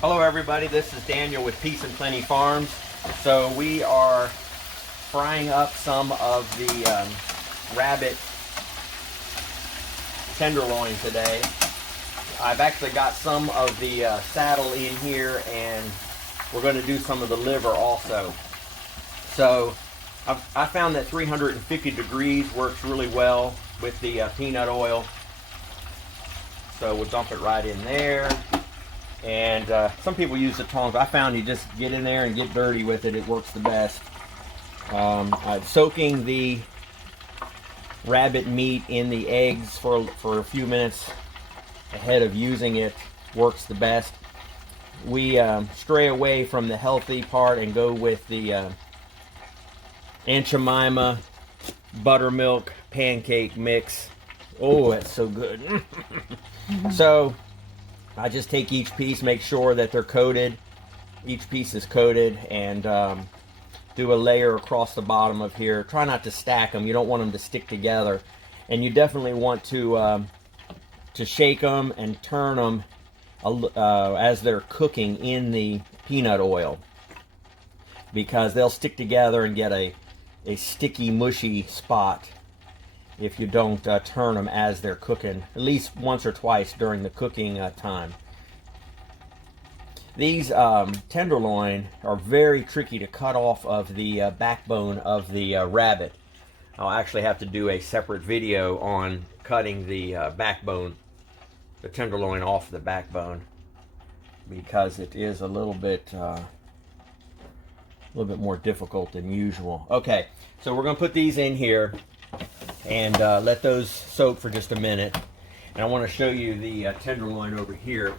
Hello everybody, this is Daniel with Peace and Plenty Farms. So we are frying up some of the rabbit tenderloin today. I've actually got some of the saddle in here, and we're going to do some of the liver also. So I found that 350 degrees works really well with the peanut oil. So we'll dump it right in there. And some people use the tongs. I found you just get in there and get dirty with it. It works the best. Soaking the rabbit meat in the eggs for a few minutes ahead of using it works the best. We stray away from the healthy part and go with the Aunt Jemima buttermilk pancake mix. Oh, that's so good. So I just take each piece, make sure that they're coated. Each piece is coated, and do a layer across the bottom of here. Try not to stack them. You don't want them to stick together. And you definitely want to shake them and turn them as they're cooking in the peanut oil, because they'll stick together and get a sticky, mushy spot if you don't turn them as they're cooking, at least once or twice during the cooking time. These tenderloin are very tricky to cut off of the backbone of the rabbit. I'll actually have to do a separate video on cutting the backbone, the tenderloin off the backbone, because it is a little bit more difficult than usual. Okay, so we're going to put these in here and let those soak for just a minute. And I want to show you the tenderloin over here.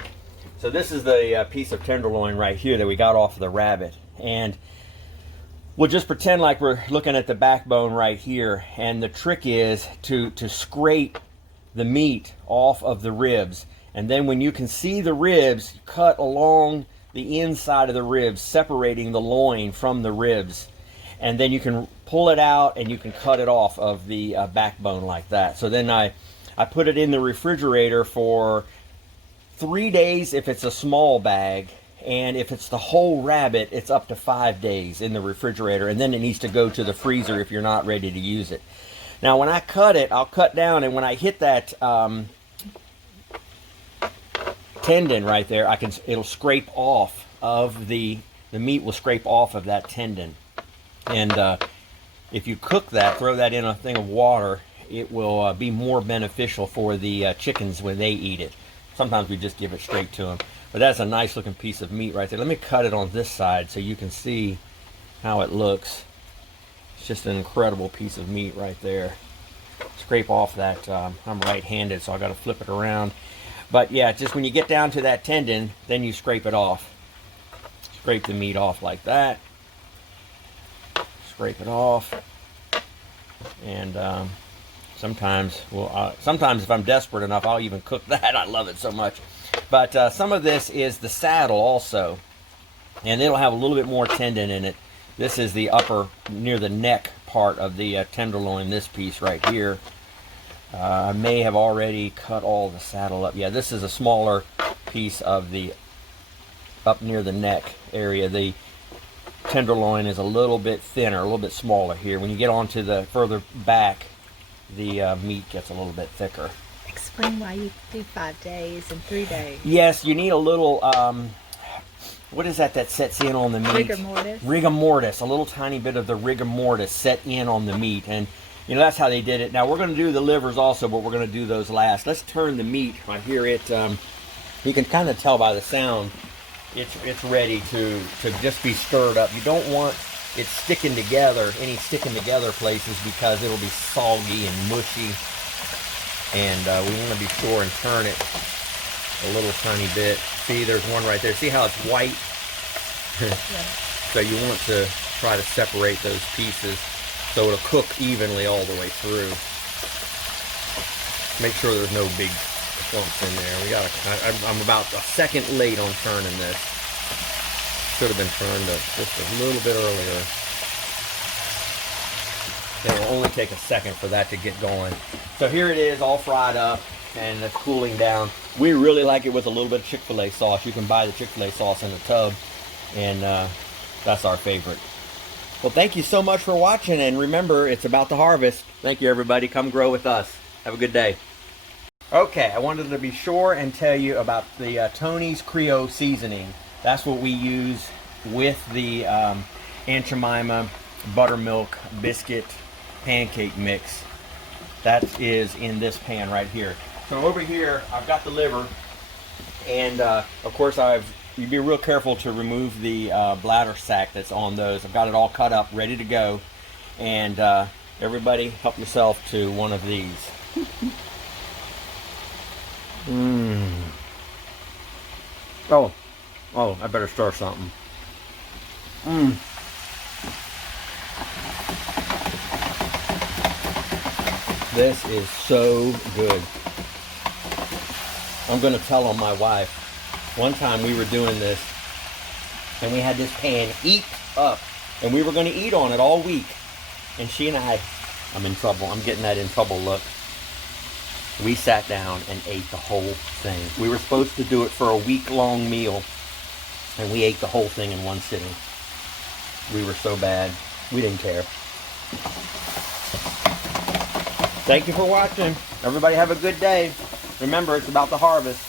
So this is the piece of tenderloin right here that we got off of the rabbit. And we'll just pretend like we're looking at the backbone right here. And the trick is to scrape the meat off of the ribs. And then when you can see the ribs, cut along the inside of the ribs, separating the loin from the ribs. And then you can pull it out and you can cut it off of the backbone like that. So then I put it in the refrigerator for 3 days if it's a small bag, and if it's the whole rabbit, it's up to 5 days in the refrigerator, and then it needs to go to the freezer if you're not ready to use it. Now when I cut it, I'll cut down, and when I hit that tendon right there, it'll scrape off of the meat will scrape off of that tendon. And if you cook that, throw that in a thing of water, it will be more beneficial for the chickens when they eat it. Sometimes we just give it straight to them. But that's a nice looking piece of meat right there. Let me cut it on this side so you can see how it looks. It's just an incredible piece of meat right there. Scrape off that, I'm right-handed, so I got to flip it around. But yeah, just when you get down to that tendon, then you scrape it off. Scrape the meat off like that. Scrape it off, and sometimes if I'm desperate enough, I'll even cook that. I love it so much. But some of this is the saddle also, and it'll have a little bit more tendon in it. This is the upper, near the neck part of the tenderloin, this piece right here. I may have already cut all the saddle up. Yeah, this is a smaller piece of the up near the neck area. The tenderloin is a little bit thinner, a little bit smaller here. When you get onto the further back, the meat gets a little bit thicker. Explain why you do 5 days and 3 days. Yes, you need a little, what is that sets in on the meat? Rigor mortis. Rigor mortis, a little tiny bit of the rigor mortis set in on the meat. And, you know, that's how they did it. Now, we're going to do the livers also, but we're going to do those last. Let's turn the meat. I hear it, you can kind of tell by the sound, it's ready to just be stirred up. You don't want it sticking together, any sticking together places, because it'll be soggy and mushy. And we want to be sure and turn it a little tiny bit. See, there's one right there. See how it's white? Yeah. So you want to try to separate those pieces so it'll cook evenly all the way through. Make sure there's no big clumps in there. I'm about a second late on turning this. Should have been turned just a little bit earlier. It will only take a second for that to get going. So here it is, all fried up, and it's cooling down. We really like it with a little bit of Chick-fil-A sauce. You can buy the Chick-fil-A sauce in a tub, and that's our favorite. Well, thank you so much for watching, and remember, it's about the harvest. Thank you, everybody. Come grow with us. Have a good day. Okay, I wanted to be sure and tell you about the Tony's Creole seasoning. That's what we use with the Aunt Jemima buttermilk biscuit pancake mix. That is in this pan right here. So over here, I've got the liver, and of course you'd be real careful to remove the bladder sac that's on those. I've got it all cut up, ready to go, and everybody help yourself to one of these. Oh, I better stir something. This is so good. I'm going to tell on my wife. One time we were doing this, and we had this pan eat up, and we were going to eat on it all week. And she and I, I'm in trouble. I'm getting that in trouble look. We sat down and ate the whole thing. We were supposed to do it for a week-long meal, and we ate the whole thing in one sitting. We were so bad. We didn't care. Thank you for watching. Everybody have a good day. Remember, it's about the harvest.